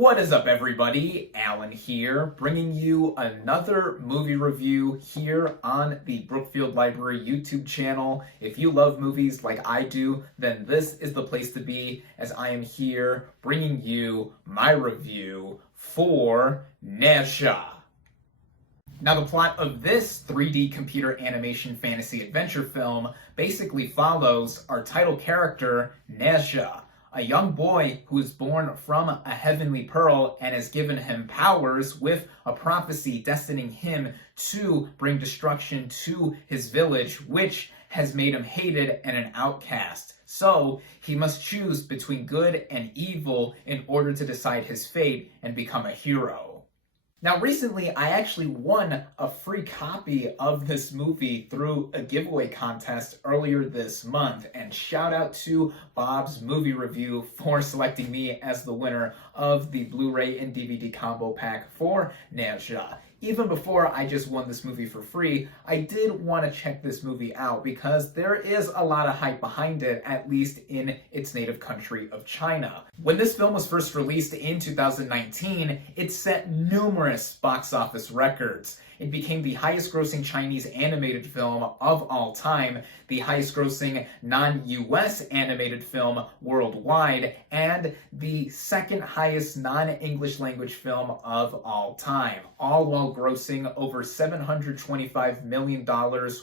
What is up, everybody? Alan here, bringing you another movie review here on the Brookfield Library YouTube channel. If you love movies like I do, then this is the place to be, as I am here bringing you my review for Ne Zha. Now, the plot of this 3D computer animation fantasy adventure film basically follows our title character, Ne Zha, a young boy who is born from a heavenly pearl and is given him powers with a prophecy destining him to bring destruction to his village, which has made him hated and an outcast. So he must choose between good and evil in order to decide his fate and become a hero. Now, recently, I actually won a free copy of this movie through a giveaway contest earlier this month, and shout out to Bob's Movie Review for selecting me as the winner of the Blu-ray and DVD combo pack for Ne Zha. Even before I just won this movie for free, I did want to check this movie out because there is a lot of hype behind it, at least in its native country of China. When this film was first released in 2019, it set numerous box office records. It became the highest grossing Chinese animated film of all time, the highest grossing non-US animated film worldwide, and the second highest non-English language film of all time, all while grossing over $725 million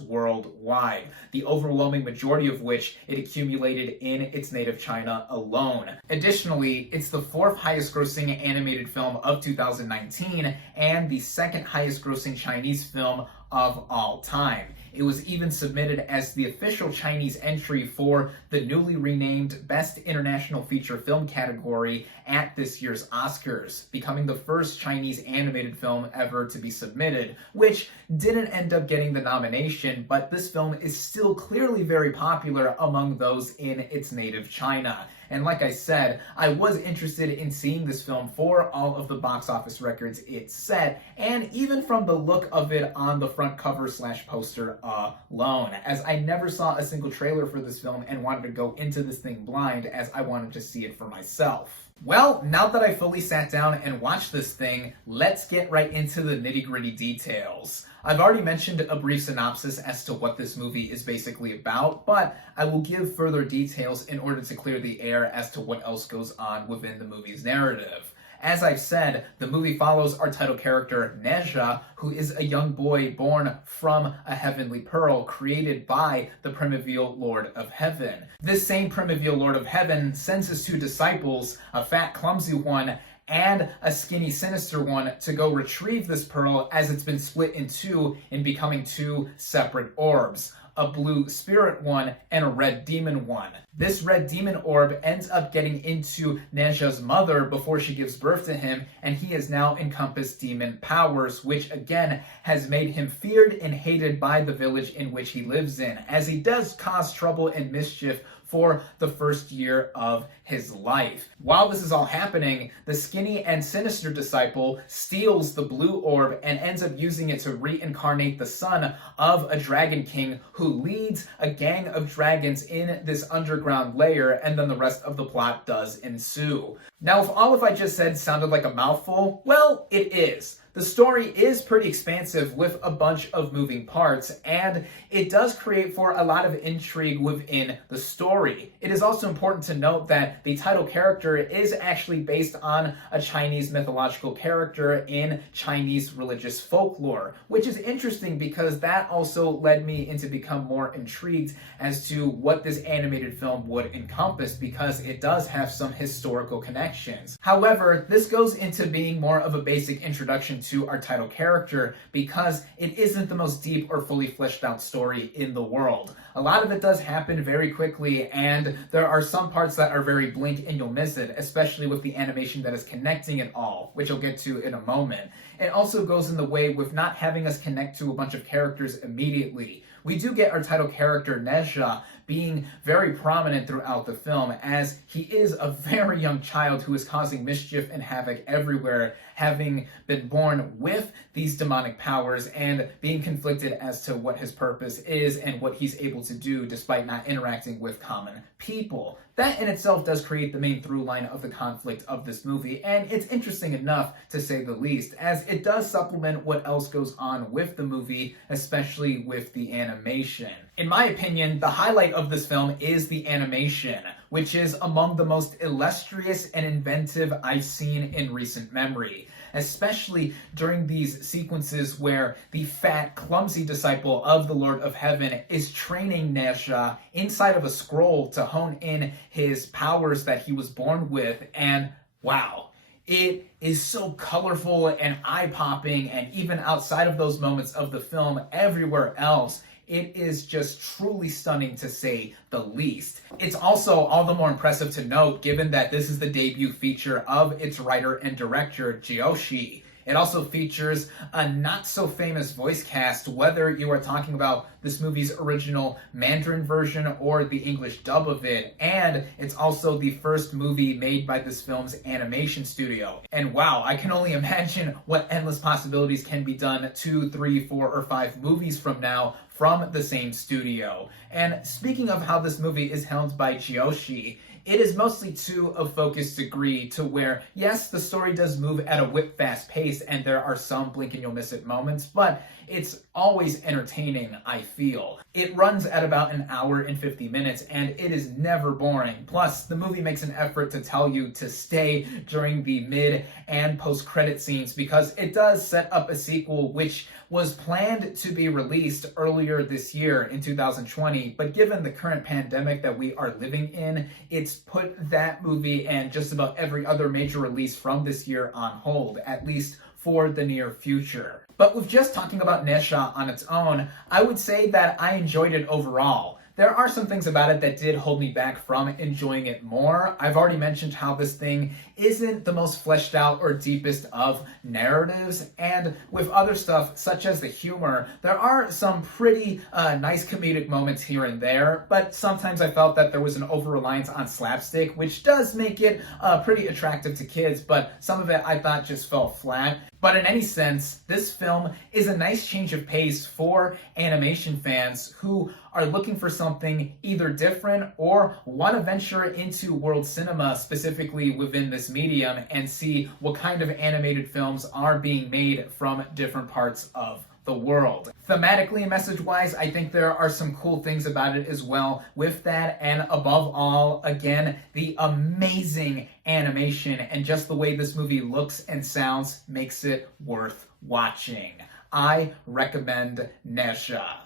worldwide, the overwhelming majority of which it accumulated in its native China alone. Additionally, it's the fourth highest grossing animated film of 2019 and the second highest grossing Chinese film of all time. It was even submitted as the official Chinese entry for the newly renamed Best International Feature Film category at this year's Oscars, becoming the first Chinese animated film ever to be submitted, which didn't end up getting the nomination, but this film is still clearly very popular among those in its native China. And like I said, I was interested in seeing this film for all of the box office records it set, and even from the look of it on the front cover / poster alone, as I never saw a single trailer for this film and wanted to go into this thing blind, as I wanted to see it for myself. Well, now that I fully sat down and watched this thing, let's get right into the nitty-gritty details. I've already mentioned a brief synopsis as to what this movie is basically about, but I will give further details in order to clear the air as to what else goes on within the movie's narrative. As I've said, the movie follows our title character, Ne Zha, who is a young boy born from a heavenly pearl created by the primordial Lord of Heaven. This same primordial Lord of Heaven sends his two disciples, a fat, clumsy one and a skinny, sinister one, to go retrieve this pearl as it's been split in two in becoming two separate orbs, a blue spirit one and a red demon one. This red demon orb ends up getting into Ne Zha's mother before she gives birth to him, and he has now encompassed demon powers, which again has made him feared and hated by the village in which he lives in, as he does cause trouble and mischief for the first year of his life. While this is all happening, the skinny and sinister disciple steals the blue orb and ends up using it to reincarnate the son of a dragon king who leads a gang of dragons in this underground lair, and then the rest of the plot does ensue. Now, if all of I just said sounded like a mouthful, well, it is. The story is pretty expansive with a bunch of moving parts, and it does create for a lot of intrigue within the story. It is also important to note that the title character is actually based on a Chinese mythological character in Chinese religious folklore, which is interesting because that also led me into become more intrigued as to what this animated film would encompass, because it does have some historical connections. However, this goes into being more of a basic introduction to our title character because it isn't the most deep or fully fleshed out story in the world. A lot of it does happen very quickly, and there are some parts that are very blink and you'll miss it, especially with the animation that is connecting it all, which I'll get to in a moment. It also goes in the way with not having us connect to a bunch of characters immediately. We do get our title character, Ne Zha, being very prominent throughout the film, as he is a very young child who is causing mischief and havoc everywhere, having been born with these demonic powers and being conflicted as to what his purpose is and what he's able to do despite not interacting with common people. that in itself does create the main through line of the conflict of this movie, and it's interesting enough to say the least, as it does supplement what else goes on with the movie, especially with the animation. In my opinion, the highlight of this film is the animation, which is among the most illustrious and inventive I've seen in recent memory, especially during these sequences where the fat, clumsy disciple of the Lord of Heaven is training Ne Zha inside of a scroll to hone in his powers that he was born with, and wow, it is so colorful and eye-popping, and even outside of those moments of the film, everywhere else, it is just truly stunning to say the least. It's also all the more impressive to note given that this is the debut feature of its writer and director, Jiàngshì. It also features a not-so-famous voice cast, whether you are talking about this movie's original Mandarin version or the English dub of it, and it's also the first movie made by this film's animation studio. And wow, I can only imagine what endless possibilities can be done 2, 3, 4, or 5 movies from now from the same studio. And speaking of how this movie is helmed by Jiàngshì, it is mostly to a focused degree to where, yes, the story does move at a whip-fast pace and there are some blink-and-you'll-miss-it moments, but it's always entertaining, I feel. It runs at about an hour and 50 minutes and it is never boring. Plus, the movie makes an effort to tell you to stay during the mid and post-credit scenes because it does set up a sequel which was planned to be released earlier this year in 2020, but given the current pandemic that we are living in, it's put that movie and just about every other major release from this year on hold, at least for the near future. But with just talking about Ne Zha on its own, I would say that I enjoyed it overall. There are some things about it that did hold me back from enjoying it more. I've already mentioned how this thing isn't the most fleshed out or deepest of narratives, and with other stuff such as the humor, there are some pretty nice comedic moments here and there, but sometimes I felt that there was an over-reliance on slapstick, which does make it pretty attractive to kids, but some of it I thought just fell flat. But in any sense, this film is a nice change of pace for animation fans who are looking for something either different or want to venture into world cinema, specifically within this medium, and see what kind of animated films are being made from different parts of the world. Thematically and message-wise, I think there are some cool things about it as well with that, and above all, again, the amazing animation and just the way this movie looks and sounds makes it worth watching. I recommend Ne Zha.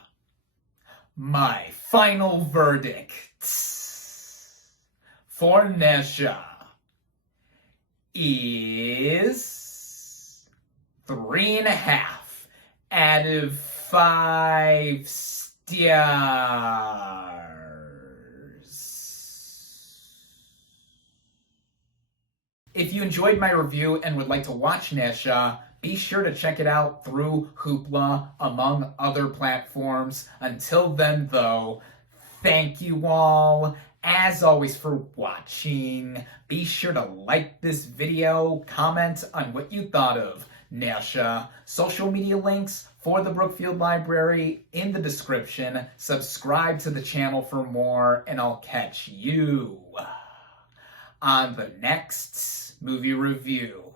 My final verdict for Ne Zha is 3.5 out of 5 stars. If you enjoyed my review and would like to watch Ne Zha, be sure to check it out through Hoopla, among other platforms. Until then, though, thank you all, as always, for watching. Be sure to like this video, comment on what you thought of Ne Zha. Social media links for the Brookfield Library in the description. Subscribe to the channel for more, and I'll catch you on the next movie review.